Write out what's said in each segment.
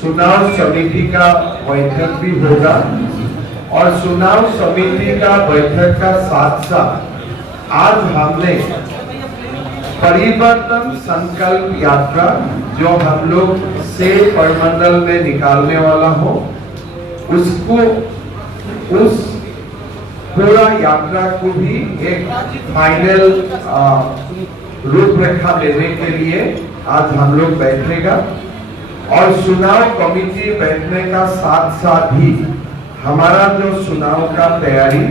चुनाव समिति का बैठक भी होगा और चुनाव समिति का बैठक का साथ साथ आज हमने परिवर्तन संकल्प यात्रा जो हम लोग से परमंडल में निकालने वाला हो उसको उस पूरा यात्रा को भी एक फाइनल रूपरेखा देने के लिए आज हम लोग बैठेगा और चुनाव कमेटी बैठने का साथ साथ ही हमारा जो चुनाव का तैयारी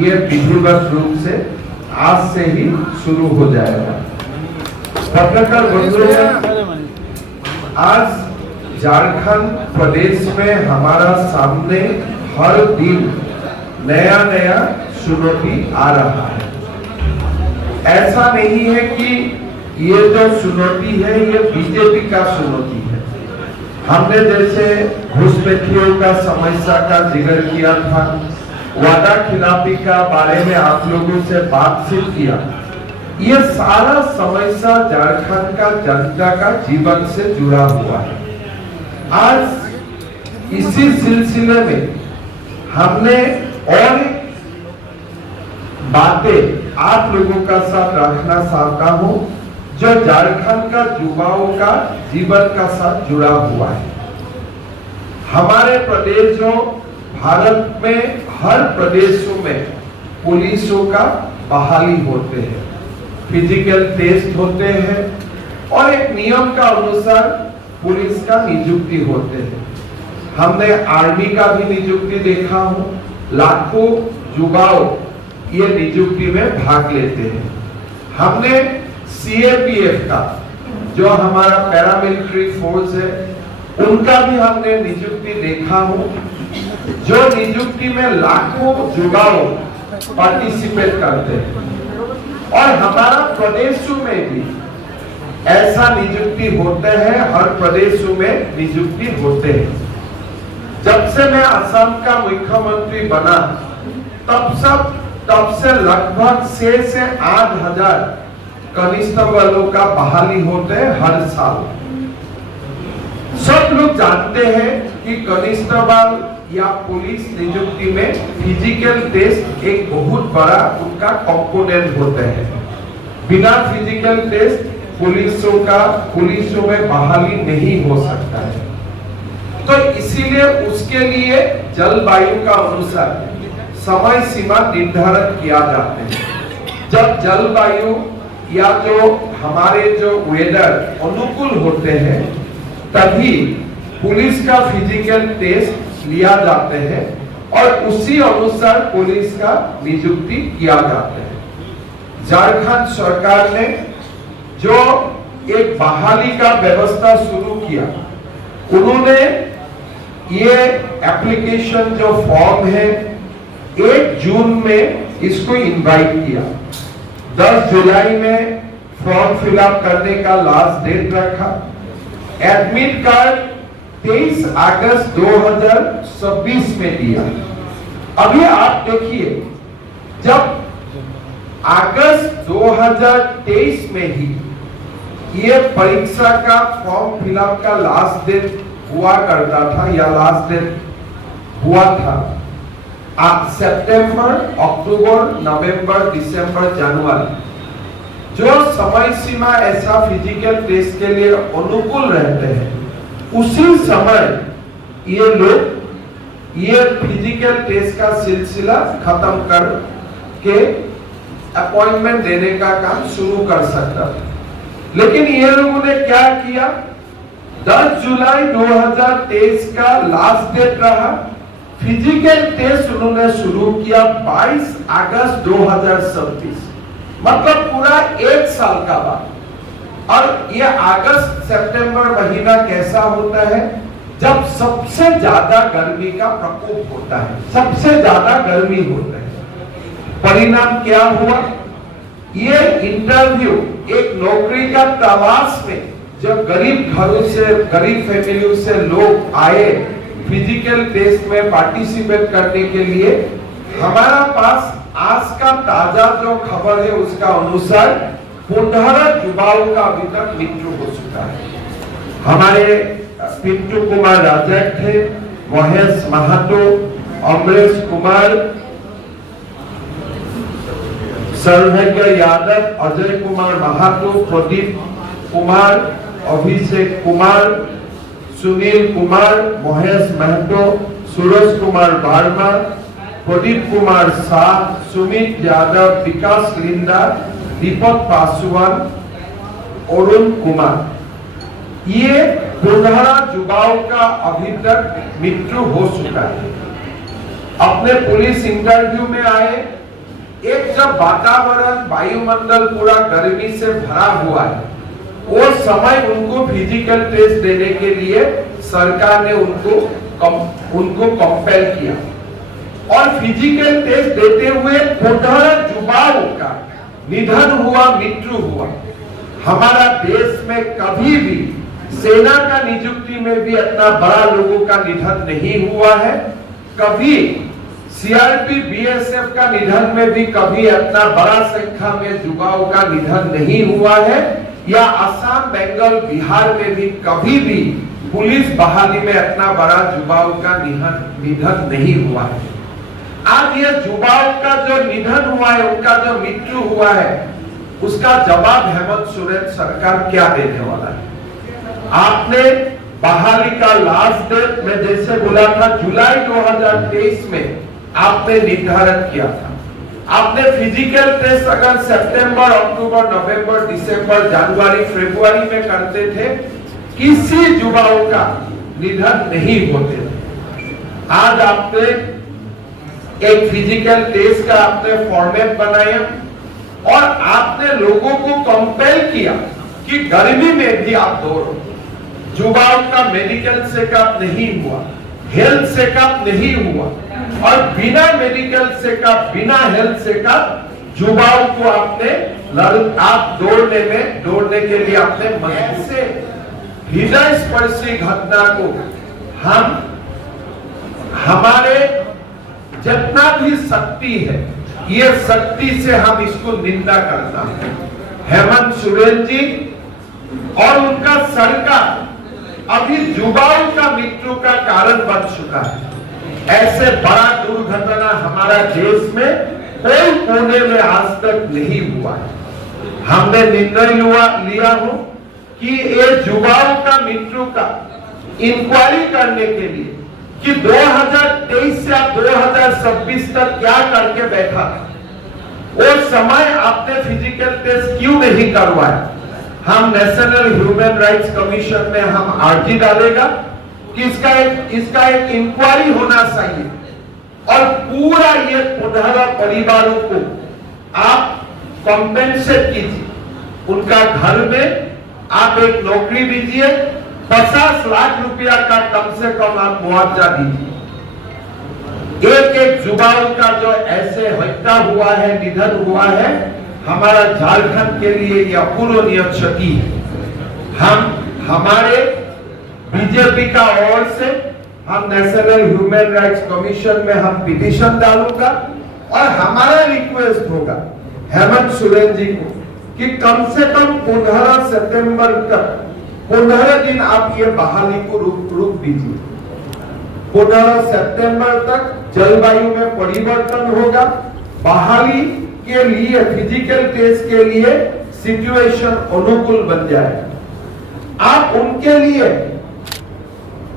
ये विधिवत रूप से आज से ही शुरू हो जाएगा। पत्रकार बंधुओं, आज झारखंड प्रदेश में हमारा सामने हर दिन नया नया चुनौती आ रहा है। ऐसा नहीं है कि ये जो चुनौती है ये बीजेपी का चुनौती है। हमने जैसे घुसपैठियों का समस्या का जिक्र किया था, वादा खिलाफी का बारे में आप लोगों से बातचीत किया, ये सारा समस्या झारखंड का जनता का जीवन से जुड़ा हुआ है। आज इसी सिलसिले में हमने और बातें आप लोगों का साथ रखना चाहता हूं जो झारखंड का युवाओं का जीवन का साथ जुड़ा हुआ है। हमारे प्रदेश जो भारत में हर प्रदेशों में पुलिसों का बहाली होते हैं, फिजिकल टेस्ट होते हैं और एक नियम का अनुसार पुलिस का नियुक्ति होते हैं। हमने आर्मी का भी नियुक्ति देखा हो, लाखों युवाओं ये नियुक्ति में भाग लेते हैं। हमने सीएपीएफ का जो हमारा पैरामिलिट्री फोर्स है उनका भी हमने नियुक्ति देखा हो, जो नियुक्ति में लाखों युवाओं पार्टिसिपेट करते हैं और हमारा प्रदेशों में भी ऐसा नियुक्ति होते हैं, हर प्रदेशों में नियुक्ति होते हैं। जब से मैं असम का मुख्यमंत्री बना तब से लगभग 6 से 8 हजार कांस्टेबलों का बहाली होते हैं हर साल। सब लोग जानते हैं कि कांस्टेबल या पुलिस नियुक्ति में फिजिकल टेस्ट एक बहुत बड़ा उनका कंपोनेंट होता है। बिना फिजिकल टेस्ट पुलिसों में बहाली नहीं हो सकता है। तो इसीलिए उसके लिए जलवायु का अनुसार समय सीमा निर्धारित किया जाते हैं। जब जलवायु या जो हमारे जो वेदर अनुकूल होते हैं तभी पुलिस का फिजिकल टेस्ट लिया जाते हैं और उसी अनुसार पुलिस का नियुक्ति किया जाता है। झारखंड सरकार ने जो एक बहाली का व्यवस्था शुरू किया, उन्होंने ये एप्लीकेशन जो फॉर्म है 1 जून में इसको इनवाइट किया। 10 जुलाई में फॉर्म फिलअप करने का लास्ट डेट रखा। एडमिट कार्ड 23 अगस्त 2026 में दिया। अभी आप देखिए, जब अगस्त 2023 में ही ये परीक्षा का फॉर्म फिलअप का लास्ट डेट हुआ करता था या लास्ट डेट हुआ था, सितंबर, अक्टूबर, नवंबर, दिसंबर, जनवरी जो समय सीमा ऐसा फिजिकल टेस्ट के लिए अनुकूल रहते हैं, उसी समय ये लोग ये फिजिकल टेस्ट का सिलसिला खत्म कर के अपॉइंटमेंट देने का काम शुरू कर सकता था। लेकिन ये लोगों ने क्या किया, 10 जुलाई 2023 का लास्ट डेट रहा, फिजिकल टेस्ट उन्होंने शुरू किया 22 अगस्त 2026, मतलब पूरा 1 साल का बाद। और ये अगस्त सितंबर महीना कैसा होता है, जब सबसे ज्यादा गर्मी का प्रकोप होता है, सबसे ज्यादा गर्मी होता है। परिणाम क्या हुआ, ये इंटरव्यू एक नौकरी का तलाश में जब गरीब घरों से, गरीब फैमिलियों से लोग आए फिजिकल टेस्ट में पार्टिसिपेट करने के लिए, हमारा पास आज का ताजा जो खबर है उसका अनुसार 15 युवाओं का अभी तक मृत्यु हो चुका है। हमारे पिंटू कुमार राजक थे, महेश महातो, अमरेश कुमार, सर्वज्ञ यादव, अजय कुमार महातो, प्रदीप कुमार, अभिषेक कुमार, सुनील कुमार, महेश महतो, सूरज कुमार वर्मा, प्रदीप कुमार शाह, सुमित यादव, विकास लिंडा, दीपक पासवान, अरुण कुमार, ये 15 युवाओं का अभी तक मृत्यु हो चुका है। अपने पुलिस इंटरव्यू में आए, एक जब वातावरण वायुमंडल पूरा गर्मी से भरा हुआ है, वो समय उनको फिजिकल टेस्ट देने के लिए सरकार ने उनको कंपेल किया और फिजिकल टेस्ट देते हुए 15 युवाओं का निधन हुआ, मृत्यु हुआ। हमारा देश में कभी भी सेना का नियुक्ति में भी इतना बड़ा लोगों का निधन नहीं हुआ है, कभी सीआरपी बीएसएफ का निधन में भी कभी इतना बड़ा संख्या में युवाओं का निधन नहीं हुआ है, या असम, बंगाल, बिहार में भी कभी भी पुलिस बहाली में इतना बड़ा युवाओं का निधन नहीं हुआ है। आज ये युवाओं का जो निधन हुआ है, उनका जो मृत्यु हुआ है, उसका जवाब हेमंत सोरेन सरकार क्या देने वाला है? आपने बहाली का लास्ट डेट में जैसे बोला था जुलाई 2023 में आपने निर्धारित किया था। आपने फिजिकल टेस्ट अगर सितंबर, अक्टूबर, नवंबर, दिसंबर, जनवरी, फरवरी में करते थे, किसी युवाओं का निधन नहीं होते थे। आज आपने एक फिजिकल टेस्ट का आपने फॉर्मेट बनाया और आपने लोगों को कंपेल किया कि गर्मी में भी आप दौड़ो। युवाओं का मेडिकल चेकअप नहीं हुआ, हेल्थ चेकअप नहीं हुआ और बिना मेडिकल चेकअप, बिना हेल्थ चेकअप युवाओं को आप दौड़ने के लिए आपने ऐसे हृदय स्पर्शी घटना को हम हमारे जितना भी शक्ति है, ये शक्ति से हम इसको निंदा करना है। हेमंत सोरेन जी और उनका सरकार अभी युवाओं का मृत्यु का कारण बन चुका है। ऐसे बड़ा दुर्घटना हमारा देश में कोई कोने में आज तक नहीं हुआ है। हमने निर्णय लिया हो कि ये युवाओं का मृत्यु का इंक्वायरी करने के लिए कि 2023 से 2026 तक क्या करके बैठा, वो समय आपने फिजिकल टेस्ट क्यों नहीं करवाया? हम नेशनल ह्यूमन राइट्स कमीशन में हम अर्जी डालेगा कि इसका एक इंक्वायरी होना चाहिए और पूरा ये 15 परिवारों को आप कॉम्पेंसेट कीजिए। उनका घर में आप एक नौकरी दीजिए, 50 लाख रुपया का कम से कम आप मुआवजा दीजिए। एक युवाओं का जो ऐसे हत्या हुआ है, निधन हुआ है, हमारा झारखंड के लिए यह अपूरणीय क्षति है। हमारे बीजेपी का ओर से हम नेशनल ह्यूमन राइट्स कमीशन में हम पिटीशन डालूंगा और हमारा रिक्वेस्ट होगा हेमंत सोरेन जी को कि कम से कम 15 सितंबर तक 15 दिन आप ये बहाली को रोक दीजिए। 15 सितंबर तक जलवायु में परिवर्तन होगा, बहाली के लिए फिजिकल टेस्ट के लिए सिचुएशन अनुकूल बन जाएगा। आप उनके लिए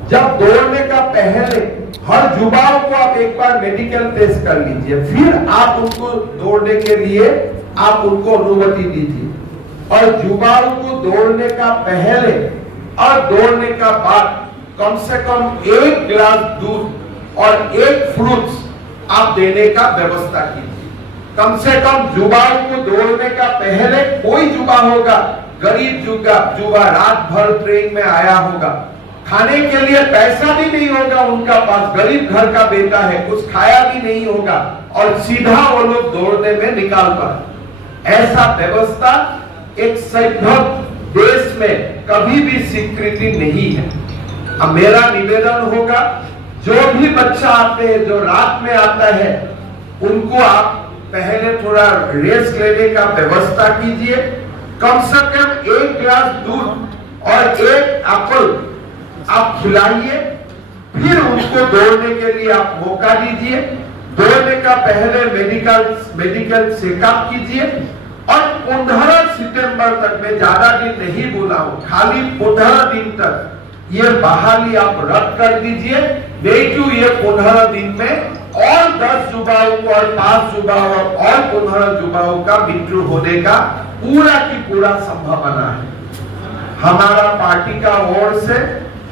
जब दौड़ने का पहले हर युवाओं को आप एक बार मेडिकल टेस्ट कर लीजिए, फिर आप उनको दौड़ने के लिए आप उनको अनुमति दीजिए। और युवाओं को दौड़ने का पहले और दौड़ने का बाद कम से कम 1 गिलास दूध और 1 फ्रूट्स आप देने का व्यवस्था कीजिए। कम से कम युवाओं को दौड़ने का पहले कोई युवा होगा, गरीब युवा रात भर ट्रेन में आया होगा, खाने के लिए पैसा भी नहीं होगा उनका पास, गरीब घर का बेटा है, कुछ खाया भी नहीं होगा और सीधा वो लोग दौड़ने में निकाल पाए। ऐसा व्यवस्था एक सभ्य देश में कभी भी स्वीकृति नहीं है। अब मेरा निवेदन होगा, जो भी बच्चा आते हैं, जो रात में आता है, उनको आप पहले थोड़ा रेस्ट लेने का व्यवस्था कीजिए। कम से कम 1 गिलास दूध और 1 एप्पल आप खिलाइए, फिर उनको दौड़ने के लिए आप मौका दीजिए। दौड़ने का पहले मेडिकल चेकअप कीजिए और 15 सितंबर तक, मैं ज्यादा दिन नहीं बोला हूं, खाली 15 दिन तक ये बहाली आप रद्द कर दीजिए। देखिए ये 15 दिन में और 10 युवाओं को और 5 युवाओं और 15 युवाओं का मृत्यु होने का पूरा की पूरा संभावना है। हमारा पार्टी का ओर से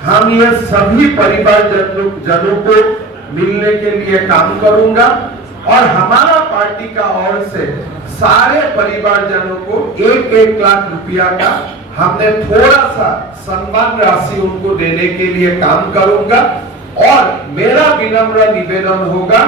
हम ये सभी परिवार जनों को मिलने के लिए काम करूंगा और हमारा पार्टी का ओर से सारे परिवार जनों को 1-1 लाख रुपया का हमने थोड़ा सा सम्मान राशि उनको देने के लिए काम करूंगा। और मेरा विनम्र निवेदन होगा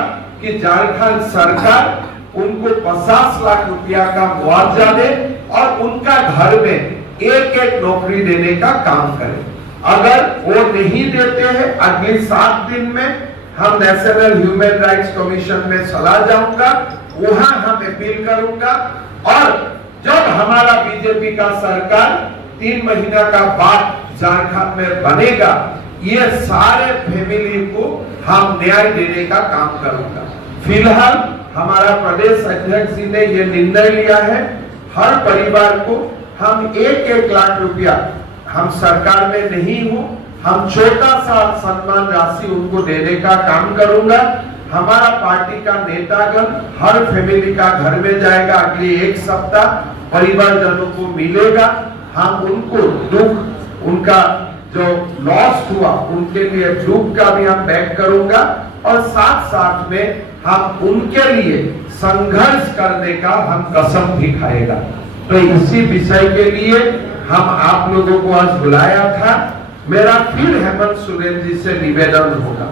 कि झारखंड सरकार उनको 50 लाख रुपया का मुआवजा दे और उनका घर में 1-1 नौकरी देने का काम करे। अगर वो नहीं देते हैं, अगले 7 दिन में हम नेशनल ह्यूमन राइट्स कमीशन में चला जाऊंगा, वहां हम अपील करूंगा और जब हमारा बीजेपी का सरकार 3 महीना का बाद झारखंड में बनेगा, ये सारे फैमिली को हम न्याय देने का काम करूंगा। फिलहाल हमारा प्रदेश अध्यक्ष जी ने ये निर्णय लिया है, हर परिवार को हम 1-1 लाख रुपया, हम सरकार में नहीं हूं, हम छोटा सा सम्मान राशि उनको देने का काम करूंगा। हमारा पार्टी का नेतागण हर फैमिली का घर में जाएगा, अगले 1 सप्ताह परिवारजनों को मिलेगा। हम उनको दुख, उनका जो लॉस हुआ उनके लिए दुख का भी हम बैक करूंगा और साथ साथ में हम उनके लिए संघर्ष करने का हम कसम भी खाएगा। तो इसी विषय के लिए हम आप लोगों को आज बुलाया था। मेरा फिर हेमंत सोरेन जी से निवेदन होगा,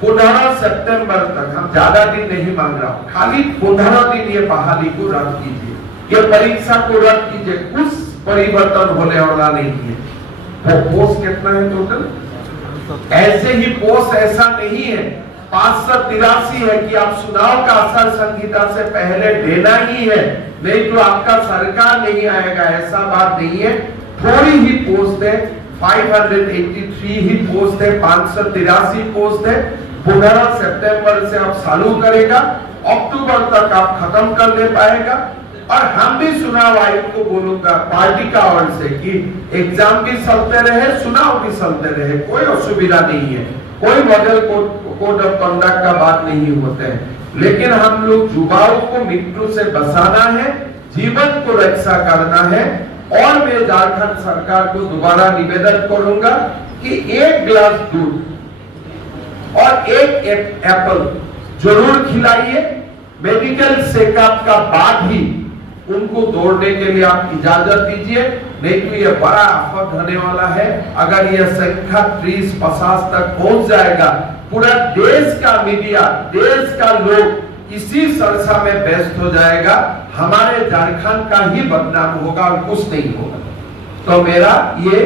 15 सितंबर तक, हम ज्यादा दिन नहीं मांग रहा हूं, खाली 15 दिन ये बहाली को रद्द कीजिए, ये परीक्षा को रद्द कीजिए, कुछ परिवर्तन होने वाला नहीं है। पोस्ट कितना है टोटल? ऐसे ही पोस्ट ऐसा नहीं है, 583 है कि आप चुनाव का आचार संहिता से पहले देना ही है, नहीं तो आपका सरकार नहीं आएगा, ऐसा बात नहीं है। थोड़ी ही पोस्ट है, 583 ही पोस्ट है, 583 पोस्ट है। 15 सितंबर से आप चालू करेगा, अक्टूबर तक आप खत्म कर ले पाएगा। और हम भी चुनाव आयोग को बोलूंगा पार्टी का ओर से कि एग्जाम भी चलते रहे, चुनाव भी चलते रहे, कोई असुविधा नहीं है, कोई मॉडल कोड ऑफ कंडक्ट का बात नहीं होते हैं। लेकिन हम लोग युवाओं को मृत्यु से बचाना है, जीवन को रक्षा करना है। और मैं झारखंड सरकार को दोबारा निवेदन करूंगा कि 1 गिलास दूध और 1 एप्पल जरूर खिलाइए। मेडिकल चेकअप का बाद ही उनको दौड़ने के लिए आप इजाजत दीजिए, नहीं तो ये बड़ा आफत होने वाला है। अगर यह संख्या 30-50 तक पहुंच जाएगा, पूरा देश का मीडिया, देश का लोग इसी चर्चा में व्यस्त हो जाएगा, हमारे झारखंड का ही बदनाम होगा और कुछ नहीं होगा। तो मेरा ये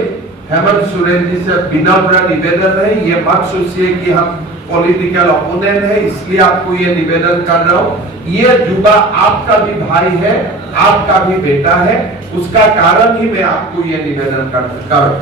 हेमंत सोरेन जी से विनम्र निवेदन है, ये मत सोचिए कि हम पॉलिटिकल ओपोनेंट है इसलिए आपको ये निवेदन कर रहा हूँ। ये युवा आपका भी भाई है, आपका भी बेटा है, उसका कारण ही मैं आपको ये निवेदन कर